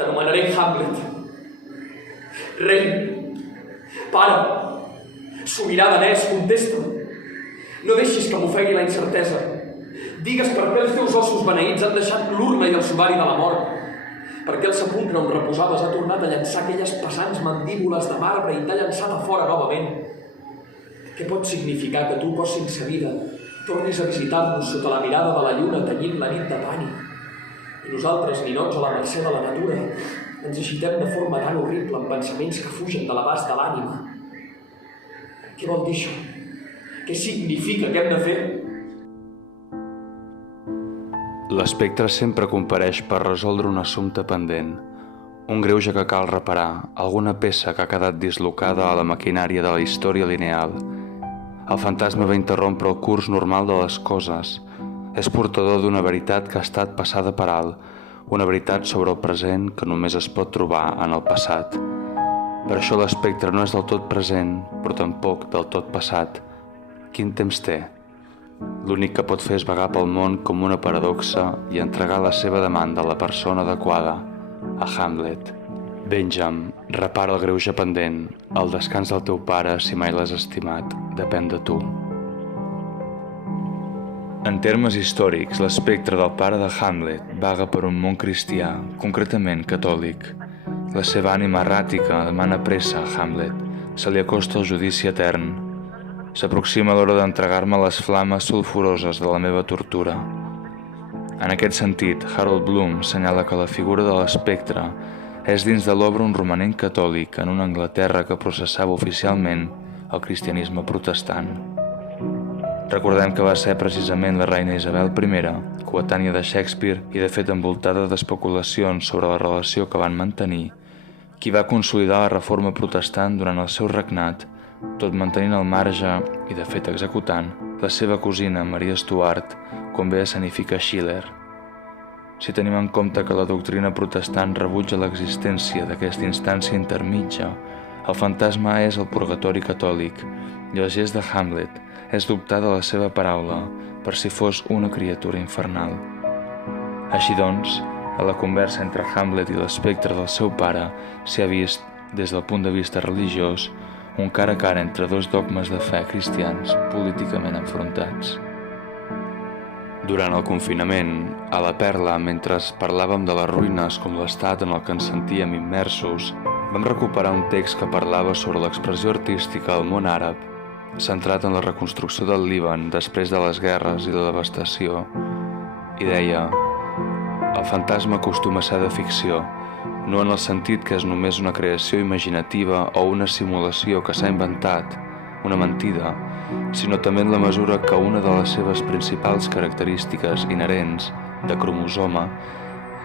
T'anomenaré Hamlet. Rei, pare, sobirà danès, contesta'm. No deixis que m'ofegui la incertesa. Digues per què els teus ossos beneïts han deixat l'urna i el suvari de la mort. Per què el sepulcre on reposaves ha tornat a llançar aquelles pesants mandíbules de marbre i t'ha llançat a fora novament. Què pot significar que tu, cos sense vida, tornis a visitar-nos sota la mirada de la lluna tenyint la nit de pànic? I nosaltres, ninots a la mercè de la natura, ens agitem de forma tan horrible amb pensaments que fugen de l'abast de l'ànima. Què vol dir això? Què significa? Què hem de fer? L'espectre sempre compareix per resoldre un assumpte pendent, un greuge que cal reparar, alguna peça que ha quedat dislocada a la maquinària de la història lineal. El fantasma va interrompre el curs normal de les coses. És portador d'una veritat que ha estat passada per alt, una veritat sobre el present que només es pot trobar en el passat. Per això l'espectre no és del tot present, però tampoc del tot passat. Quin temps té? L'únic que pot fer és vagar pel món com una paradoxa i entregar la seva demanda a la persona adequada, a Hamlet. Benjam, repara el greuge pendent. El descans del teu pare, si mai l'has estimat, depèn de tu. En termes històrics, l'espectre del pare de Hamlet vaga per un món cristià, concretament catòlic. La seva ànima erràtica demana pressa a Hamlet. Se li acosta el judici etern. S'aproxima l'hora d'entregar-me les flames sulfuroses de la meva tortura. En aquest sentit, Harold Bloom senyala que la figura de l'espectre és dins de l'obra un romanent catòlic en una Anglaterra que processava oficialment el cristianisme protestant. Recordem que va ser precisament la reina Isabel I, coetània de Shakespeare i de fet envoltada d'especulacions sobre la relació que van mantenir, qui va consolidar la reforma protestant durant el seu regnat, tot mantenint al marge i de fet executant la seva cosina Maria Stuart, com bé escenifica Schiller. Si tenim en compte que la doctrina protestant rebutja l'existència d'aquesta instància intermitja, el fantasma és el purgatori catòlic i el gest de Hamlet és dubtar de la seva paraula per si fos una criatura infernal. Així doncs, a la conversa entre Hamlet i l'espectre del seu pare s'hi ha vist, des del punt de vista religiós, un cara a cara entre dos dogmes de fe cristians políticament enfrontats. Durant el confinament, a la Perla, mentre parlàvem de les ruïnes com l'estat en el que ens sentíem immersos, vam recuperar un text que parlava sobre l'expressió artística al món àrab, centrat en la reconstrucció del Líban després de les guerres i la devastació, i deia: el fantasma acostuma a ser de ficció, no en el sentit que és només una creació imaginativa o una simulació que s'ha inventat, una mentida, sinó també en la mesura que una de les seves principals característiques inherents de cromosoma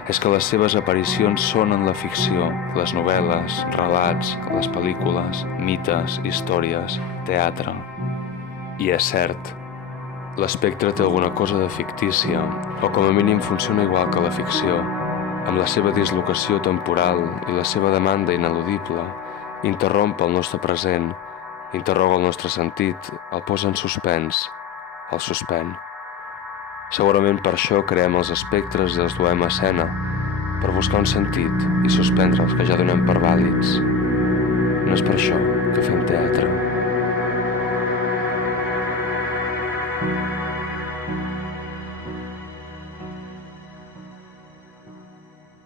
és que les seves aparicions són en la ficció, les novel·les, relats, les pel·lícules, mites, històries, teatre. I és cert, l'espectre té alguna cosa de fictícia, o com a mínim funciona igual que la ficció, amb la seva dislocació temporal i la seva demanda ineludible, interromp el nostre present, interroga el nostre sentit, el posa en suspens, el suspèn. Segurament per això creem els espectres i els duem a escena, per buscar un sentit i suspendre els que ja donem per vàlids. No és per això que fem teatre.